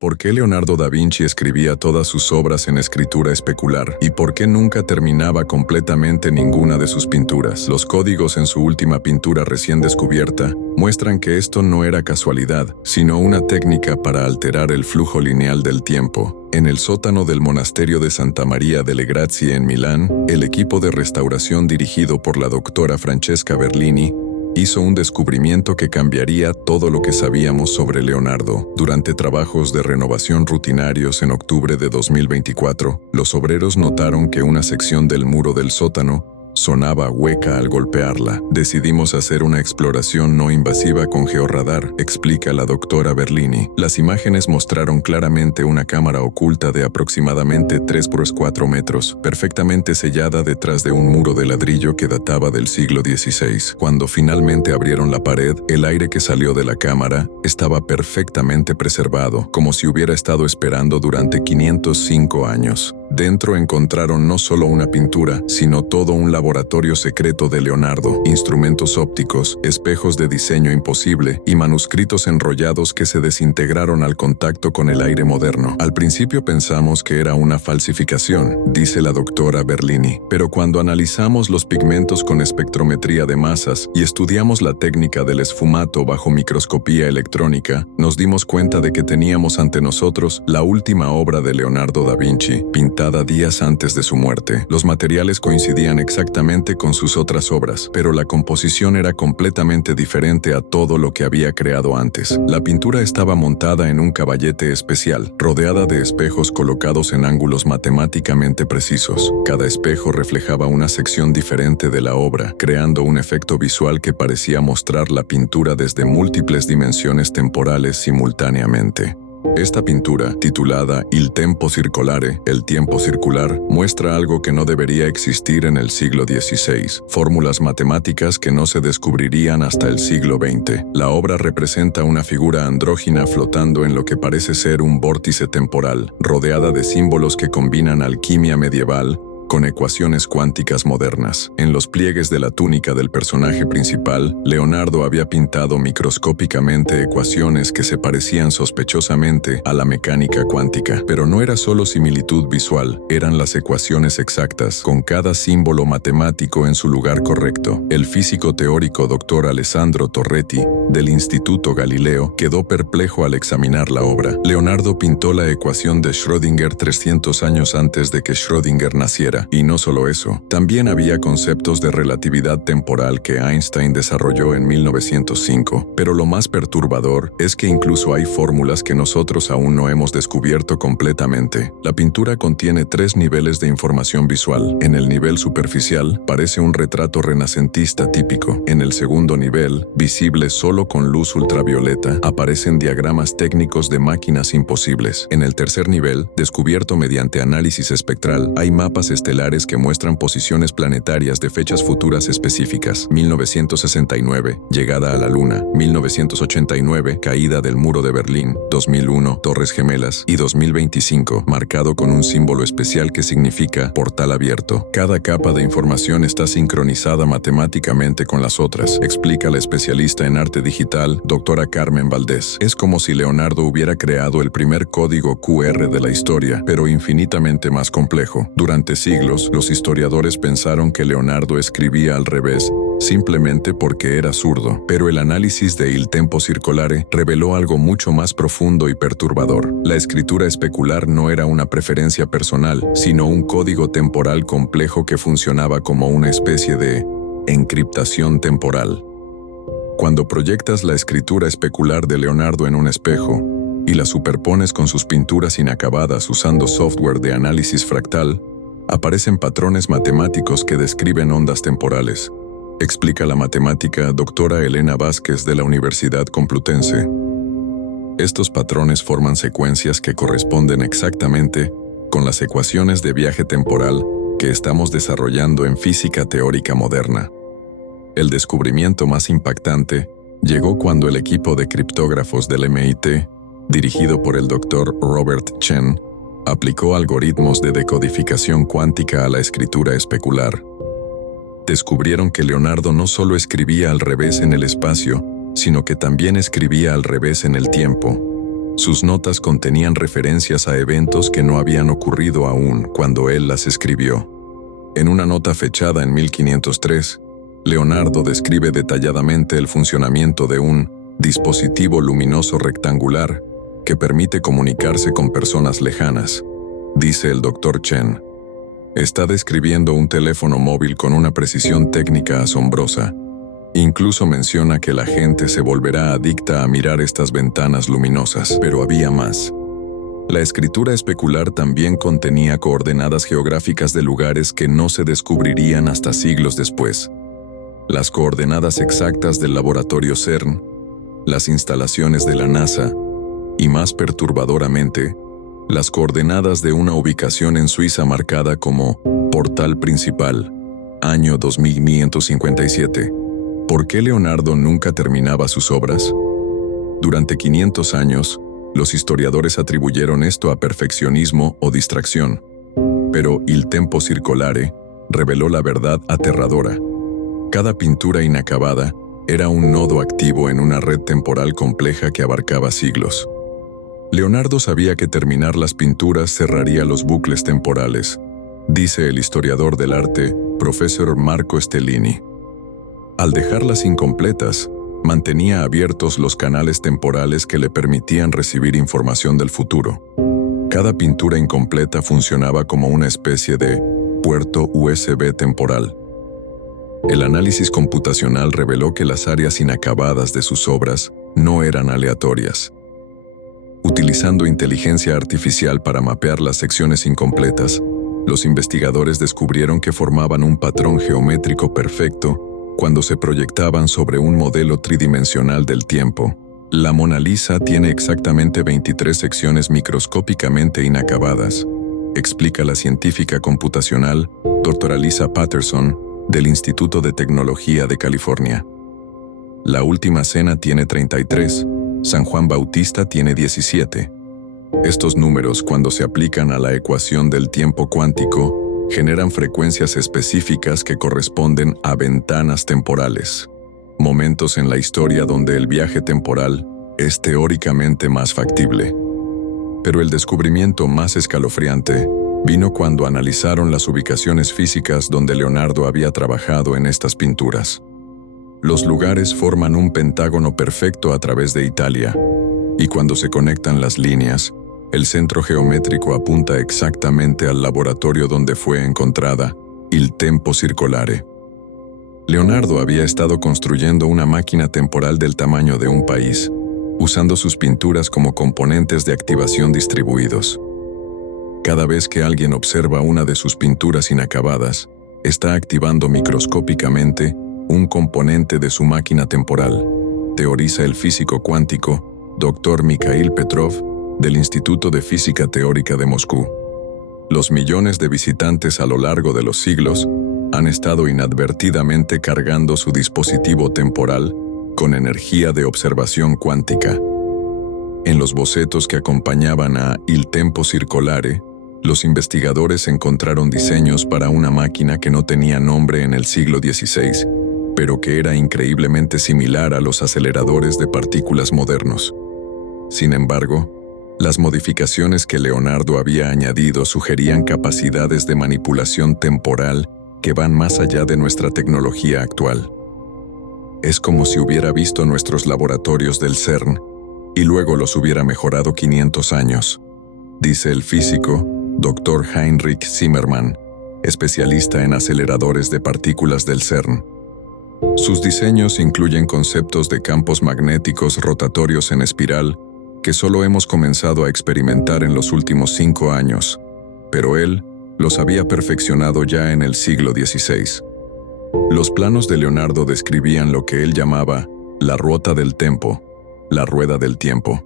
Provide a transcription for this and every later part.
¿Por qué Leonardo da Vinci escribía todas sus obras en escritura especular? ¿Y por qué nunca terminaba completamente ninguna de sus pinturas? Los códigos en su última pintura recién descubierta muestran que esto no era casualidad, sino una técnica para alterar el flujo lineal del tiempo. En el sótano del monasterio de Santa Maria delle Grazie en Milán, el equipo de restauración dirigido por la doctora Francesca Berlini hizo un descubrimiento que cambiaría todo lo que sabíamos sobre Leonardo. Durante trabajos de renovación rutinarios en octubre de 2024, los obreros notaron que una sección del muro del sótano sonaba hueca al golpearla. Decidimos hacer una exploración no invasiva con georradar, explica la doctora Berlini. Las imágenes mostraron claramente una cámara oculta de aproximadamente 3 por 4 metros, perfectamente sellada detrás de un muro de ladrillo que databa del siglo XVI. Cuando finalmente abrieron la pared, el aire que salió de la cámara estaba perfectamente preservado, como si hubiera estado esperando durante 505 años. Dentro encontraron no solo una pintura, sino todo un laboratorio secreto de Leonardo, instrumentos ópticos, espejos de diseño imposible y manuscritos enrollados que se desintegraron al contacto con el aire moderno. Al principio pensamos que era una falsificación, dice la doctora Berlini, pero cuando analizamos los pigmentos con espectrometría de masas y estudiamos la técnica del esfumato bajo microscopía electrónica, nos dimos cuenta de que teníamos ante nosotros la última obra de Leonardo da Vinci, pintada días antes de su muerte. Los materiales coincidían exactamente con sus otras obras, pero la composición era completamente diferente a todo lo que había creado antes. La pintura estaba montada en un caballete especial, rodeada de espejos colocados en ángulos matemáticamente precisos. Cada espejo reflejaba una sección diferente de la obra, creando un efecto visual que parecía mostrar la pintura desde múltiples dimensiones temporales simultáneamente. Esta pintura, titulada Il Tempo Circolare, el tiempo circular, muestra algo que no debería existir en el siglo XVI, fórmulas matemáticas que no se descubrirían hasta el siglo XX. La obra representa una figura andrógina flotando en lo que parece ser un vórtice temporal, rodeada de símbolos que combinan alquimia medieval con ecuaciones cuánticas modernas. En los pliegues de la túnica del personaje principal, Leonardo había pintado microscópicamente ecuaciones que se parecían sospechosamente a la mecánica cuántica. Pero no era solo similitud visual, eran las ecuaciones exactas, con cada símbolo matemático en su lugar correcto. El físico teórico Dr. Alessandro Torretti, del Instituto Galileo, quedó perplejo al examinar la obra. Leonardo pintó la ecuación de Schrödinger 300 años antes de que Schrödinger naciera. Y no solo eso, también había conceptos de relatividad temporal que Einstein desarrolló en 1905. Pero lo más perturbador es que incluso hay fórmulas que nosotros aún no hemos descubierto completamente. La pintura contiene 3 niveles de información visual. En el nivel superficial, parece un retrato renacentista típico. En el segundo nivel, visible solo con luz ultravioleta, aparecen diagramas técnicos de máquinas imposibles. En el tercer nivel, descubierto mediante análisis espectral, hay mapas estelares que muestran posiciones planetarias de fechas futuras específicas. 1969, llegada a la Luna. 1989, caída del muro de Berlín. 2001, Torres Gemelas. Y 2025, marcado con un símbolo especial que significa portal abierto. Cada capa de información está sincronizada matemáticamente con las otras, explica la especialista en arte digital, doctora Carmen Valdés. Es como si Leonardo hubiera creado el primer código QR de la historia, pero infinitamente más complejo. Durante siglos, los historiadores pensaron que Leonardo escribía al revés, simplemente porque era zurdo. Pero el análisis de Il Tempo Circolare reveló algo mucho más profundo y perturbador. La escritura especular no era una preferencia personal, sino un código temporal complejo que funcionaba como una especie de encriptación temporal. Cuando proyectas la escritura especular de Leonardo en un espejo y la superpones con sus pinturas inacabadas usando software de análisis fractal, aparecen patrones matemáticos que describen ondas temporales, explica la matemática doctora Elena Vázquez de la Universidad Complutense. Estos patrones forman secuencias que corresponden exactamente con las ecuaciones de viaje temporal que estamos desarrollando en física teórica moderna. El descubrimiento más impactante llegó cuando el equipo de criptógrafos del MIT, dirigido por el Dr. Robert Chen, aplicó algoritmos de decodificación cuántica a la escritura especular. Descubrieron que Leonardo no solo escribía al revés en el espacio, sino que también escribía al revés en el tiempo. Sus notas contenían referencias a eventos que no habían ocurrido aún cuando él las escribió. En una nota fechada en 1503, Leonardo describe detalladamente el funcionamiento de un dispositivo luminoso rectangular que permite comunicarse con personas lejanas, dice el Dr. Chen. Está describiendo un teléfono móvil con una precisión técnica asombrosa. Incluso menciona que la gente se volverá adicta a mirar estas ventanas luminosas, pero había más. La escritura especular también contenía coordenadas geográficas de lugares que no se descubrirían hasta siglos después. Las coordenadas exactas del laboratorio CERN, las instalaciones de la NASA y, más perturbadoramente, las coordenadas de una ubicación en Suiza marcada como Portal Principal, año 2557. ¿Por qué Leonardo nunca terminaba sus obras? Durante 500 años, los historiadores atribuyeron esto a perfeccionismo o distracción, pero Il Tempo Circolare reveló la verdad aterradora. Cada pintura inacabada era un nodo activo en una red temporal compleja que abarcaba siglos. Leonardo sabía que terminar las pinturas cerraría los bucles temporales, dice el historiador del arte, profesor Marco Stellini. Al dejarlas incompletas, mantenía abiertos los canales temporales que le permitían recibir información del futuro. Cada pintura incompleta funcionaba como una especie de puerto USB temporal. El análisis computacional reveló que las áreas inacabadas de sus obras no eran aleatorias. Utilizando inteligencia artificial para mapear las secciones incompletas, los investigadores descubrieron que formaban un patrón geométrico perfecto cuando se proyectaban sobre un modelo tridimensional del tiempo. La Mona Lisa tiene exactamente 23 secciones microscópicamente inacabadas, explica la científica computacional Dra. Lisa Patterson del Instituto de Tecnología de California. La Última Cena tiene 33, San Juan Bautista tiene 17. Estos números, cuando se aplican a la ecuación del tiempo cuántico, generan frecuencias específicas que corresponden a ventanas temporales, momentos en la historia donde el viaje temporal es teóricamente más factible. Pero el descubrimiento más escalofriante vino cuando analizaron las ubicaciones físicas donde Leonardo había trabajado en estas pinturas. Los lugares forman un pentágono perfecto a través de Italia, y cuando se conectan las líneas, el centro geométrico apunta exactamente al laboratorio donde fue encontrada Il Tempo Circolare. Leonardo había estado construyendo una máquina temporal del tamaño de un país, usando sus pinturas como componentes de activación distribuidos. Cada vez que alguien observa una de sus pinturas inacabadas, está activando microscópicamente un componente de su máquina temporal, teoriza el físico cuántico Dr. Mikhail Petrov del Instituto de Física Teórica de Moscú. Los millones de visitantes a lo largo de los siglos han estado inadvertidamente cargando su dispositivo temporal con energía de observación cuántica. En los bocetos que acompañaban a Il Tempo Circolare, los investigadores encontraron diseños para una máquina que no tenía nombre en el siglo XVI, pero que era increíblemente similar a los aceleradores de partículas modernos. Sin embargo, las modificaciones que Leonardo había añadido sugerían capacidades de manipulación temporal que van más allá de nuestra tecnología actual. Es como si hubiera visto nuestros laboratorios del CERN y luego los hubiera mejorado 500 años, dice el físico Dr. Heinrich Zimmermann, especialista en aceleradores de partículas del CERN. Sus diseños incluyen conceptos de campos magnéticos rotatorios en espiral que solo hemos comenzado a experimentar en los últimos 5 años, pero él los había perfeccionado ya en el siglo XVI. Los planos de Leonardo describían lo que él llamaba la ruota del tempo, la rueda del tiempo,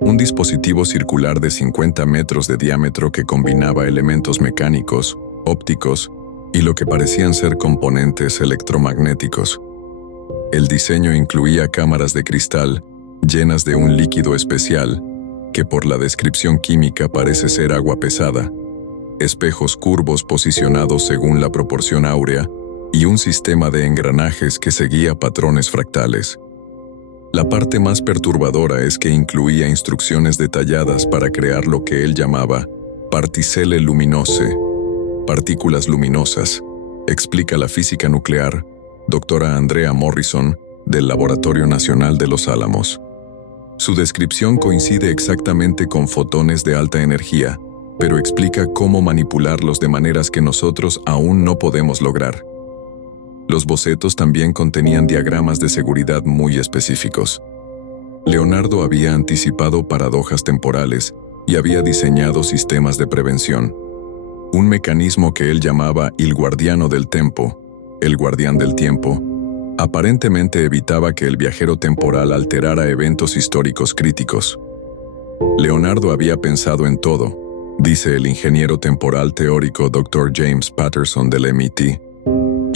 un dispositivo circular de 50 metros de diámetro que combinaba elementos mecánicos, ópticos y lo que parecían ser componentes electromagnéticos. El diseño incluía cámaras de cristal llenas de un líquido especial que por la descripción química parece ser agua pesada, espejos curvos posicionados según la proporción áurea y un sistema de engranajes que seguía patrones fractales. La parte más perturbadora es que incluía instrucciones detalladas para crear lo que él llamaba particelle luminose, partículas luminosas, explica la física nuclear, doctora Andrea Morrison, del Laboratorio Nacional de Los Álamos. Su descripción coincide exactamente con fotones de alta energía, pero explica cómo manipularlos de maneras que nosotros aún no podemos lograr. Los bocetos también contenían diagramas de seguridad muy específicos. Leonardo había anticipado paradojas temporales y había diseñado sistemas de prevención. Un mecanismo que él llamaba il guardiano del tempo, el guardián del tiempo, aparentemente evitaba que el viajero temporal alterara eventos históricos críticos. Leonardo había pensado en todo, dice el ingeniero temporal teórico Dr. James Patterson del MIT.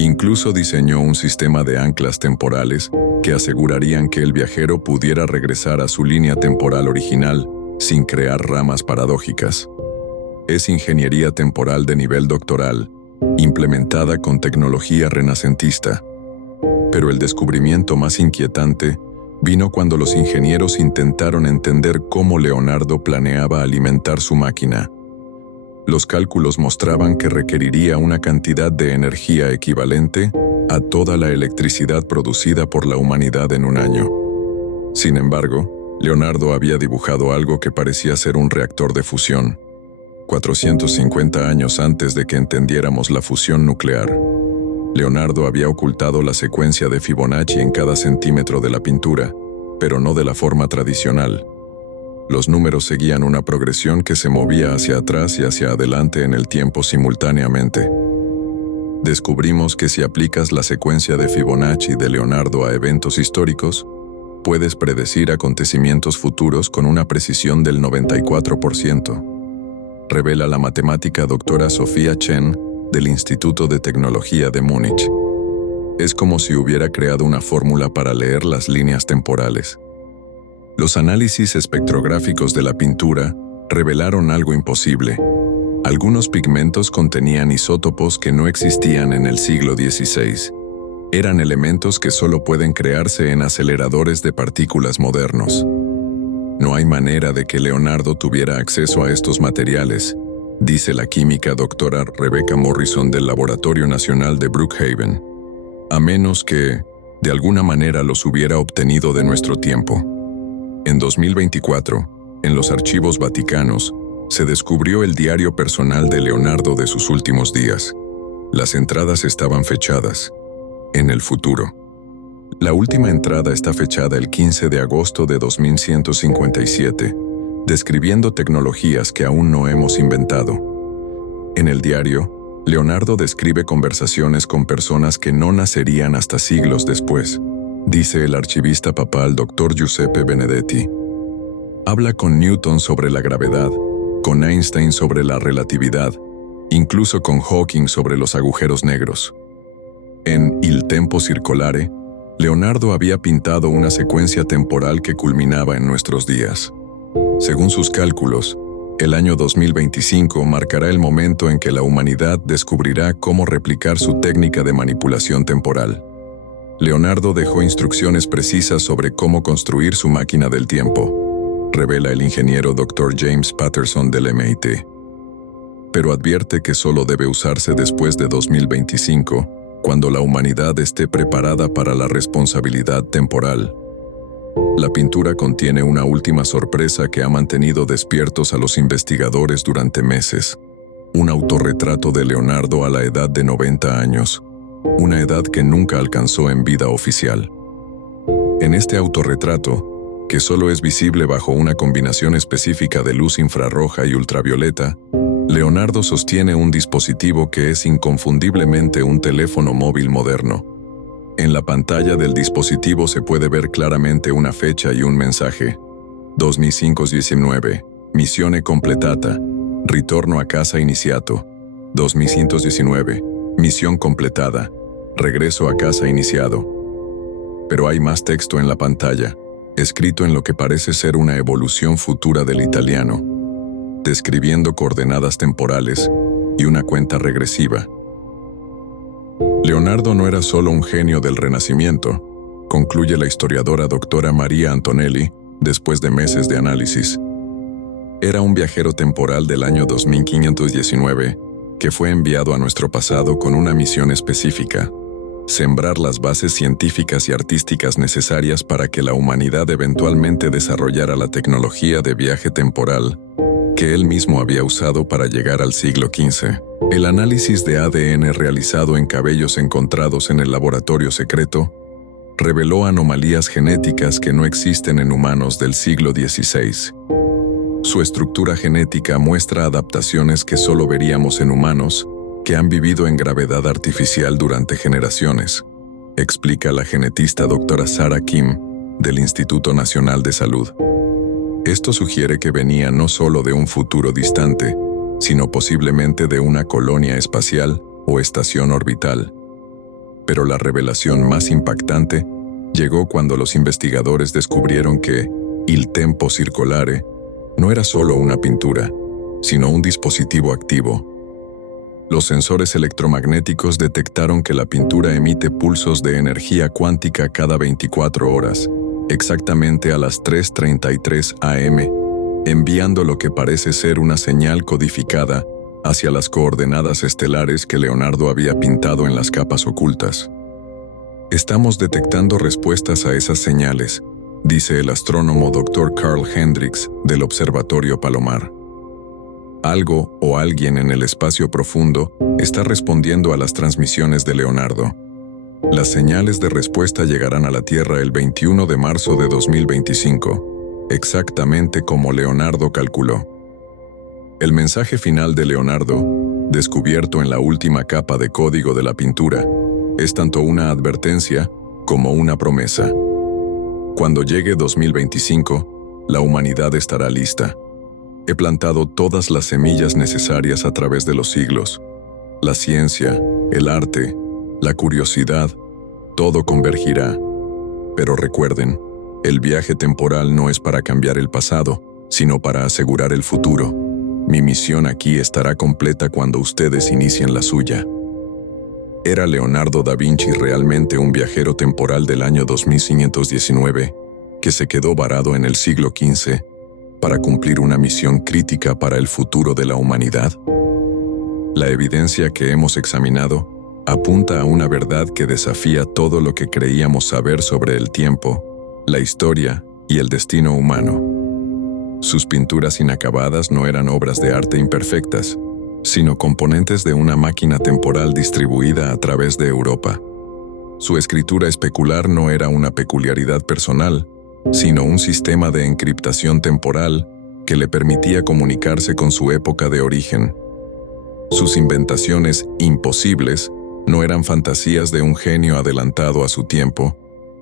Incluso diseñó un sistema de anclas temporales que asegurarían que el viajero pudiera regresar a su línea temporal original sin crear ramas paradójicas. Es ingeniería temporal de nivel doctoral, implementada con tecnología renacentista. Pero el descubrimiento más inquietante vino cuando los ingenieros intentaron entender cómo Leonardo planeaba alimentar su máquina. Los cálculos mostraban que requeriría una cantidad de energía equivalente a toda la electricidad producida por la humanidad en un año. Sin embargo, Leonardo había dibujado algo que parecía ser un reactor de fusión, 450 años antes de que entendiéramos la fusión nuclear. Leonardo había ocultado la secuencia de Fibonacci en cada centímetro de la pintura, pero no de la forma tradicional. Los números seguían una progresión que se movía hacia atrás y hacia adelante en el tiempo simultáneamente. Descubrimos que si aplicas la secuencia de Fibonacci de Leonardo a eventos históricos, puedes predecir acontecimientos futuros con una precisión del 94%, revela la matemática doctora Sofía Chen del Instituto de Tecnología de Múnich. Es como si hubiera creado una fórmula para leer las líneas temporales. Los análisis espectrográficos de la pintura revelaron algo imposible. Algunos pigmentos contenían isótopos que no existían en el siglo XVI. Eran elementos que solo pueden crearse en aceleradores de partículas modernos. No hay manera de que Leonardo tuviera acceso a estos materiales, dice la química doctora Rebecca Morrison del Laboratorio Nacional de Brookhaven, a menos que, de alguna manera, los hubiera obtenido de nuestro tiempo. En 2024, en los archivos vaticanos, se descubrió el diario personal de Leonardo de sus últimos días. Las entradas estaban fechadas. En el futuro. La última entrada está fechada el 15 de agosto de 2157, describiendo tecnologías que aún no hemos inventado. En el diario, Leonardo describe conversaciones con personas que no nacerían hasta siglos después, dice el archivista papal Dr. Giuseppe Benedetti. Habla con Newton sobre la gravedad, con Einstein sobre la relatividad, incluso con Hawking sobre los agujeros negros. En Il Tempo Circolare, Leonardo había pintado una secuencia temporal que culminaba en nuestros días. Según sus cálculos, el año 2025 marcará el momento en que la humanidad descubrirá cómo replicar su técnica de manipulación temporal. Leonardo dejó instrucciones precisas sobre cómo construir su máquina del tiempo, revela el ingeniero Dr. James Patterson del MIT. Pero advierte que solo debe usarse después de 2025, cuando la humanidad esté preparada para la responsabilidad temporal. La pintura contiene una última sorpresa que ha mantenido despiertos a los investigadores durante meses. Un autorretrato de Leonardo a la edad de 90 años, una edad que nunca alcanzó en vida oficial. En este autorretrato, que solo es visible bajo una combinación específica de luz infrarroja y ultravioleta, Leonardo sostiene un dispositivo que es inconfundiblemente un teléfono móvil moderno. En la pantalla del dispositivo se puede ver claramente una fecha y un mensaje. 2519, missione completata, ritorno a casa iniziato. 2519, misión completada, regreso a casa iniciado. Pero hay más texto en la pantalla, escrito en lo que parece ser una evolución futura del italiano, describiendo coordenadas temporales y una cuenta regresiva. Leonardo no era solo un genio del Renacimiento, concluye la historiadora doctora María Antonelli, después de meses de análisis. Era un viajero temporal del año 2519 que fue enviado a nuestro pasado con una misión específica: sembrar las bases científicas y artísticas necesarias para que la humanidad eventualmente desarrollara la tecnología de viaje temporal que él mismo había usado para llegar al siglo XV. El análisis de ADN realizado en cabellos encontrados en el laboratorio secreto reveló anomalías genéticas que no existen en humanos del siglo XVI. Su estructura genética muestra adaptaciones que solo veríamos en humanos que han vivido en gravedad artificial durante generaciones, explica la genetista doctora Sarah Kim del Instituto Nacional de Salud. Esto sugiere que venía no solo de un futuro distante, sino posiblemente de una colonia espacial o estación orbital. Pero la revelación más impactante llegó cuando los investigadores descubrieron que il tempo circolare no era solo una pintura, sino un dispositivo activo. Los sensores electromagnéticos detectaron que la pintura emite pulsos de energía cuántica cada 24 horas, exactamente a las 3:33 am, enviando lo que parece ser una señal codificada hacia las coordenadas estelares que Leonardo había pintado en las capas ocultas. Estamos detectando respuestas a esas señales, dice el astrónomo Dr. Carl Hendricks del Observatorio Palomar. Algo o alguien en el espacio profundo está respondiendo a las transmisiones de Leonardo. Las señales de respuesta llegarán a la Tierra el 21 de marzo de 2025, exactamente como Leonardo calculó. El mensaje final de Leonardo, descubierto en la última capa de código de la pintura, es tanto una advertencia como una promesa. Cuando llegue 2025, la humanidad estará lista. He plantado todas las semillas necesarias a través de los siglos. La ciencia, el arte, la curiosidad, todo convergirá. Pero recuerden, el viaje temporal no es para cambiar el pasado, sino para asegurar el futuro. Mi misión aquí estará completa cuando ustedes inicien la suya. ¿Era Leonardo da Vinci realmente un viajero temporal del año 2519 que se quedó varado en el siglo XV para cumplir una misión crítica para el futuro de la humanidad? La evidencia que hemos examinado apunta a una verdad que desafía todo lo que creíamos saber sobre el tiempo, la historia y el destino humano. Sus pinturas inacabadas no eran obras de arte imperfectas, sino componentes de una máquina temporal distribuida a través de Europa. Su escritura especular no era una peculiaridad personal, sino un sistema de encriptación temporal que le permitía comunicarse con su época de origen. Sus inventaciones imposibles no eran fantasías de un genio adelantado a su tiempo,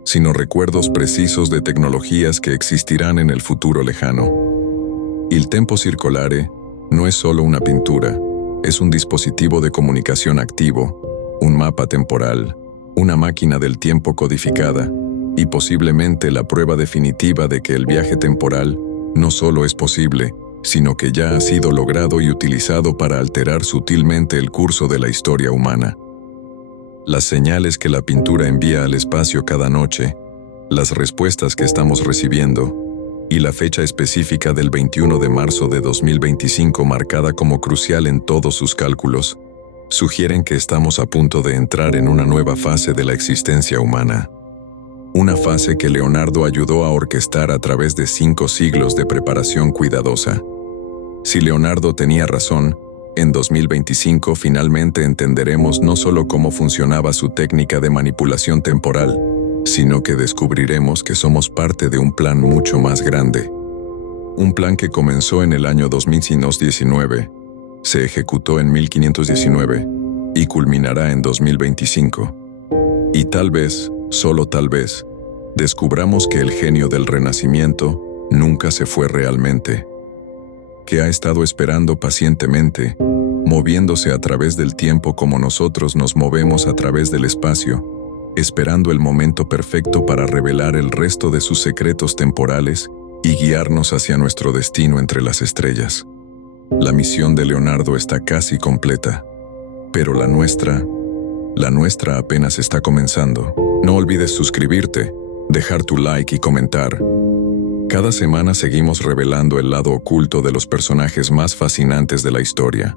sino recuerdos precisos de tecnologías que existirán en el futuro lejano. Il tempo circolare no es solo una pintura, es un dispositivo de comunicación activo, un mapa temporal, una máquina del tiempo codificada, y posiblemente la prueba definitiva de que el viaje temporal no solo es posible, sino que ya ha sido logrado y utilizado para alterar sutilmente el curso de la historia humana. Las señales que la pintura envía al espacio cada noche, las respuestas que estamos recibiendo, y la fecha específica del 21 de marzo de 2025 marcada como crucial en todos sus cálculos, sugieren que estamos a punto de entrar en una nueva fase de la existencia humana. Una fase que Leonardo ayudó a orquestar a través de 5 siglos de preparación cuidadosa. Si Leonardo tenía razón, en 2025 finalmente entenderemos no solo cómo funcionaba su técnica de manipulación temporal, sino que descubriremos que somos parte de un plan mucho más grande. Un plan que comenzó en el año 2519, se ejecutó en 1519 y culminará en 2025. Y tal vez, solo tal vez, descubramos que el genio del Renacimiento nunca se fue realmente, que ha estado esperando pacientemente, moviéndose a través del tiempo como nosotros nos movemos a través del espacio, esperando el momento perfecto para revelar el resto de sus secretos temporales y guiarnos hacia nuestro destino entre las estrellas. La misión de Leonardo está casi completa, pero la nuestra apenas está comenzando. No olvides suscribirte dejar tu like y comentar. Cada semana seguimos revelando el lado oculto de los personajes más fascinantes de la historia.